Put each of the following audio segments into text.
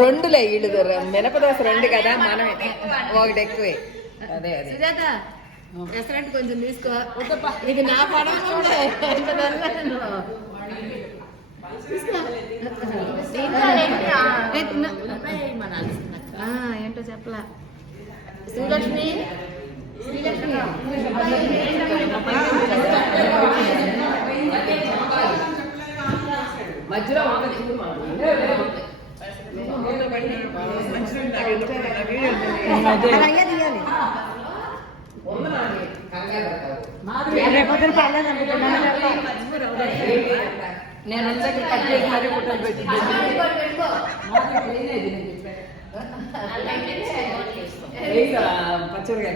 రెండులే వీళ్ళు మినపదోస రెండు కదా మనం ఒకటి ఎక్కువే. అదే అదే సుజాత రెస్టారెంట్ కొంచెం తీసుకో. ఇది నా పడవ ఏంటో చెప్పలా. శ్రీలక్ష్మి శ్రీలక్ష్మి మధ్యలో నేను కట్ చేసి మరీ ఫోటోలు పెట్టి పచ్చడి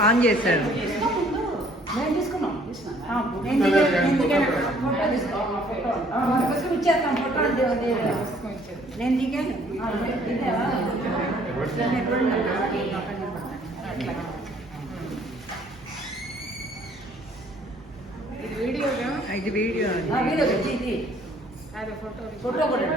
ఆన్ చేశాడు. నేను దిగాను ఇది వీడియో ఫోటో కూడా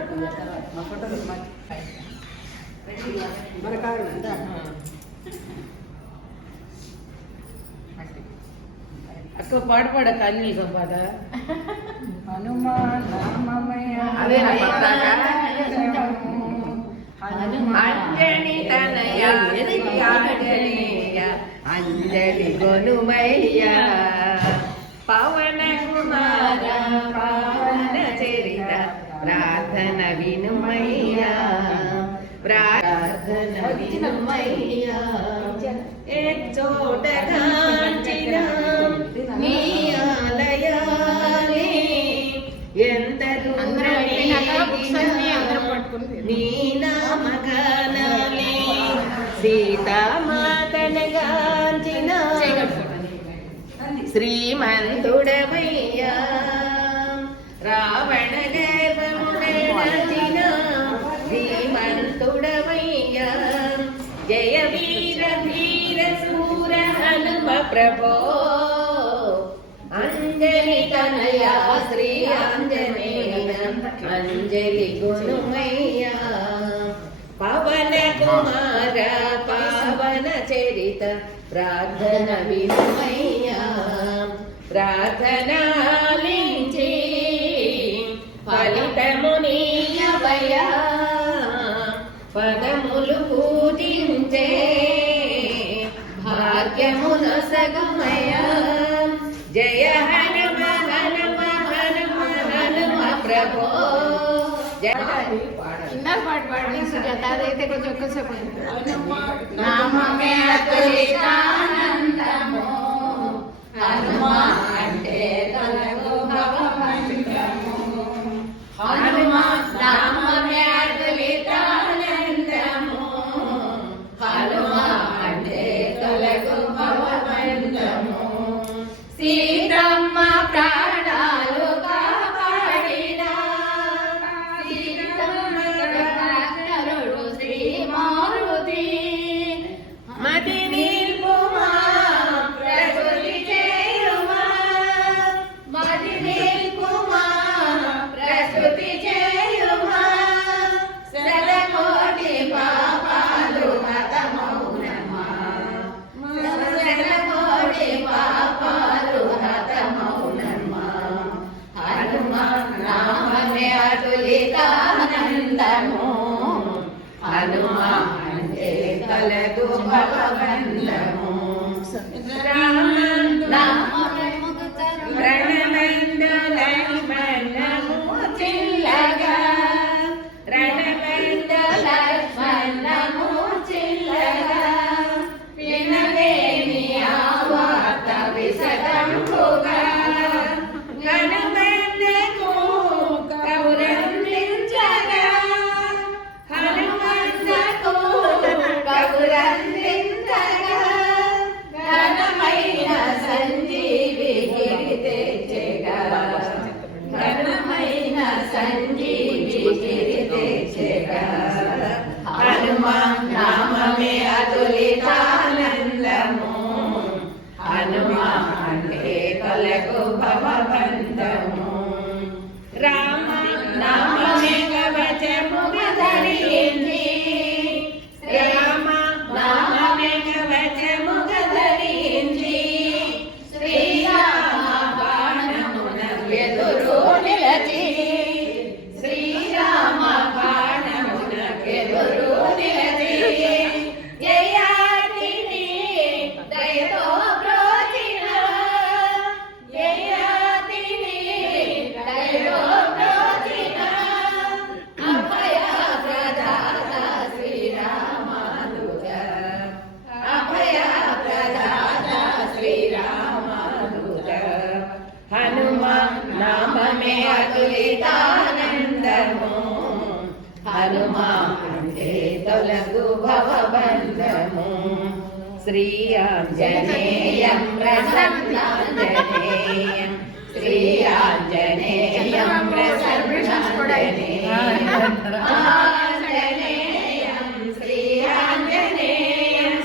అక్క పాట కన్నీ సంపాద హనుమాన్ అదే అంజని తనయ అంజలి గొనుమయ్య పవన కుమార పవన చరిత ప్రార్థన వినుమయ్య ప్రార్థన వినుమయ్య చోట కాంచిన నీ ఆలయాలే ఎంత నీ నామగానాలే సీతామాతనగాంచిన శ్రీమంతుడవయ్యా రావణ గర్భమున శ్రీమంతుడవయ్యా జయ వీర ధీర శూర హనుమ ప్రభో అంజలి తనయ శ్రీ ఆంజనేయ అంజలి గుణమయ్య పవన కుమార పావన చరిత ప్రార్థన వినుమయ్య ప్రార్థనాలించి ఫలితమునీయవయ పదములు పూజించే భాగ్యమునొసగుమయ జయ హనుమ హనుమ హనుమ హనుమ ప్రభో. ఇందాక పాట పాడి సుజాత అదైతే కొంచెం ఎక్కువసేపు నామమే అతులితానందము హనుమ అంటే తనకు భవమంత్రము హనుమ నామమే అతులితానందము హనుమ అంటే తనకు భవమంత్రము సీతమ్మ ప్రాణాలు కాపాడిన సీతమ్మ నరుడు శ్రీ మారుతి మది నిల్పుమా ప్రకృతి చేయుమా మది నిల్పుమా ప్రకృతి చేయుమా శతకోటి పాపాలు హతమౌనమా శతకోటి పాపాలు హతమౌనమా హనుమ నామమే అతులితానందము హనుమ అంటే కలదు భవబంధము రణమందు లక్ష్మణము చిల్లగా రణమందు లక్ష్మణము చిల్లగా వినలేని ఆ వార్త విసదంబుగా హనుమంతుకు కబురందించగా హనుమంతుకు కబురందించగా ఘనమైన సంజీవ అంటే తొలగు భవబంధము రామ నామమే కవచముగా ధరించి రామ నామమే కవచముగా ధరించి శ్రీరామ బాణమునకు ఎదురు నిలచి శ్రీరామ బాణమునకు ఎదురు నిలచి యయాతిని దయతో బ్రోచిన యయాతిని దయతో బ్రోచిన అభయ ప్రదాత శ్రీరామదూత అభయ ప్రదాత శ్రీరామదూత హనుమ నామమే అతులితానందము హనుమ అంటే తొలగు భవబంధము శ్రీ ఆంజనేయం ప్రసన్నాంజనేయం శ్రీ ఆంజనేయం ప్రసన్నాంజనేయం ఆంజనేయం శ్రీ ఆంజనేయం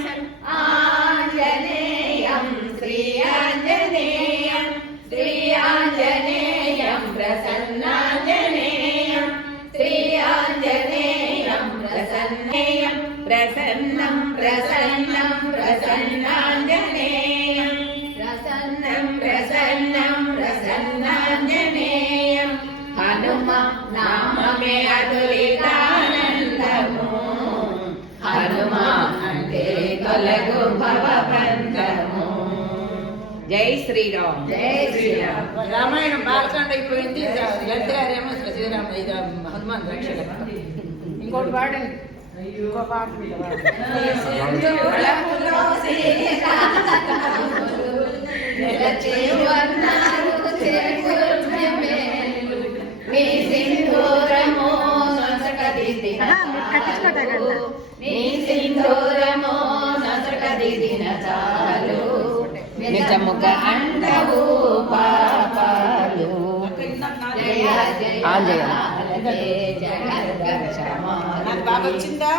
ఆంజనేయం శ్రీ ఆంజనేయం శ్రీ ఆంజనేయం ప్రసన్నాంజనేయం శ్రీ ఆంజనేయం ప్రసన్నేయం ప్రసన్నం ప్రసన్నం ప్రసన్నాంజనేయం ప్రసన్నం ప్రసన్నం ప్రసన్నాంజనేయం హనుమ నామమే అతులితానందము హనుమ అంటే తొలగు భవబంధము జై శ్రీరామ్ జై శ్రీరామ్ రామాయణం బాలకాండ అయిపోయింది లలిత గారేమో శ్రీరామ ఇది హనుమాన్ రక్షణ ఇంకోటి పాడండి ఇంకో పాట మీద మీ సింధూరమో నొసటదిదిన మీ సింధూరమో నొసటదిదిన చాలు నిజముగా అండవు పాపాలు జయ జయ నాకు బాగా వచ్చిందా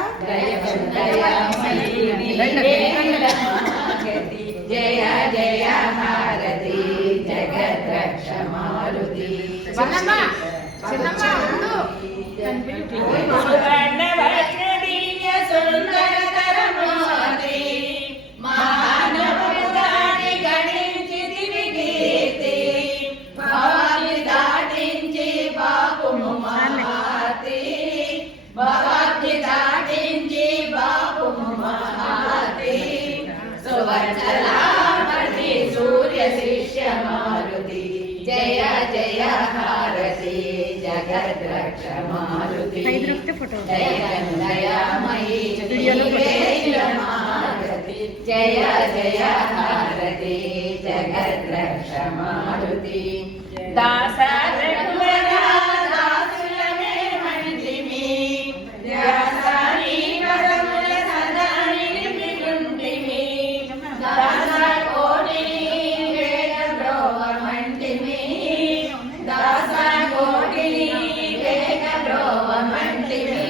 జయ జయ భారతి జగద్రక్ష మారుతి సూర్య శిష్య మారుతి జయ జయ భారతి జగద్రక్ష మారుతి జయ దయామయీ మారుతి జయ జయ భారతి జగద్రక్ష మారుతి దాస దాసులమే మంటిమి దాసాని వరముల సదా నిలిపియుంటిమి దాస కోటిని వేద బ్రోవమంటిమి దాస కోటిని వేద బ్రోవమంటిమి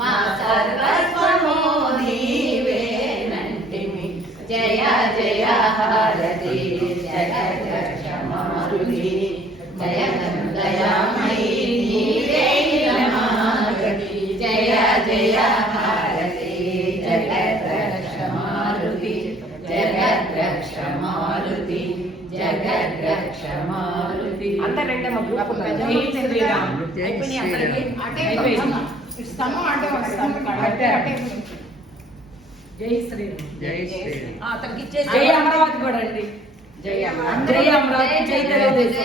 మా సర్వస్వము నీవేనంటిమి జయ జయ భారతి జగద్రక్ష మారుతి జయ దయామయీ నీవే మారుతి జయ జయ భారతి జగద్రక్ష మారుతి జగద్రక్ష మారుతి జగద్రక్ష మారుతి అంత రెండమ్మ గ్రూప్ జై శ్రీరామ్ అయిపోయి అందరికి స్తంభం అంటే వస్తాను జై శ్రీరామ్ జై శ్రీరామ్ అతనికి ఇచ్చేసి జై అమరావతి కూడా అండి జై అమరావతి జై అమరావతి జై తెలుగుదేశం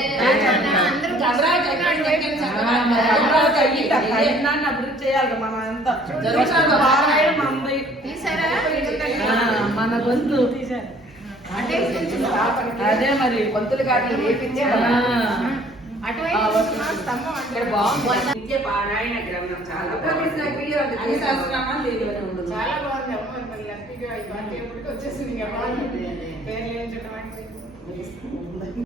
అమరావతి అయ్యింది అభివృద్ధి చేయాలి మనం అంతా మన గొంతు అదే మరి పంతులు గారిని లేపించే ఇక్కడ బాగుంది నిత్య పారాయణ గ్రంథం చాలా అన్ని సహస్రనామాలు దీనిలోనే ఉండదు చాలా బాగుంది అమ్మ మరి లక్ష్మీకి వచ్చేసింది